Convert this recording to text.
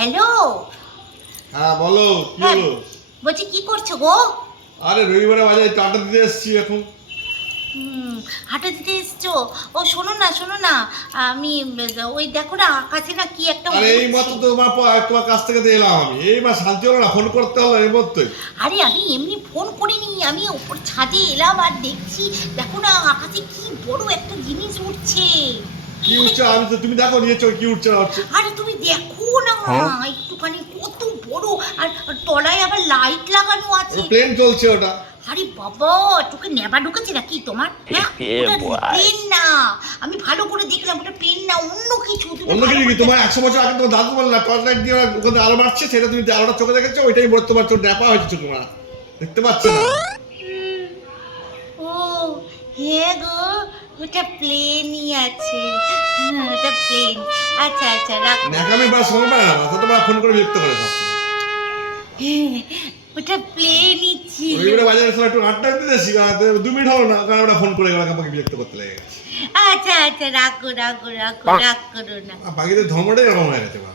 Hello? হ্যাঁ বলো কি হ্যাঁ। হলো? বলছি কি করছ গো? আরে রবিবারে বাজারে টাটা দিতে এসেছি এখন। হাঁটা দিতে এসছো? ও শোনো না শোনো না। আমি ওই দেখো না আকাশে না কি একটা আরে এই মাত্র তো তোমার তোমার কাছ থেকে দিয়ে এলাম আমি। এইবার শান্তি হলো না ফোন করতে হলো এই মধ্যে আরে আমি এমনি ফোন করিনি আমি ওপর ছাদে এলাম আর দেখছি দেখো না আকাশে কি বড় একটা জিনিস উঠছে কি উঠছে? আমি তো তুমি দেখো নিয়েছো কি উঠছে না হচ্ছে আরে তুমি দেখো না একটুখানি কত বড়। আর তলায় আবার লাইট লাগানো আছে। প্লেন চলছে ওটা। আরে বাবা তোকে নেবা ঢুকেছে নাকি তোমার? হ্যাঁ. পেন না? আমি ভালো করে দেখলাম ওটা পেন না অন্য কিছু। অন্য কিছু কি? তোমার একশো বছর আগে তোমার দাদু বললা টর্চ লাইট দিয়ে ওখানে আলো মারছে সেটা তুমি আলোটা চোখে দেখেছ? ওইটাই বলে তোমার চোখ ড্যাপা হয়েছে চোখ মারা। দেখতে পাচ্ছ না? ও হ্যাঁ গো ওটা প্লেনই আছে। প্লেন আচ্ছা আচ্ছা রাখ। ন্যাকামি বা সময় পায় না তো তোমরা ফোন করে বিরক্ত করে দাও। হ্যাঁ, ওটা প্লেনই ছিল। রবিবারে বাজারে সময় একটু আড্ডা দিতে এসেছি দু মিনিট হলো না কারণ ওটা ফোন করে গেল আমাকে বিরক্ত করতে লেগে গেছে। আচ্ছা আচ্ছা রাখো রাখো রাখো রাগ করো না। বাকিদের ধর্মটাই এরকম হয়ে গেছে বা।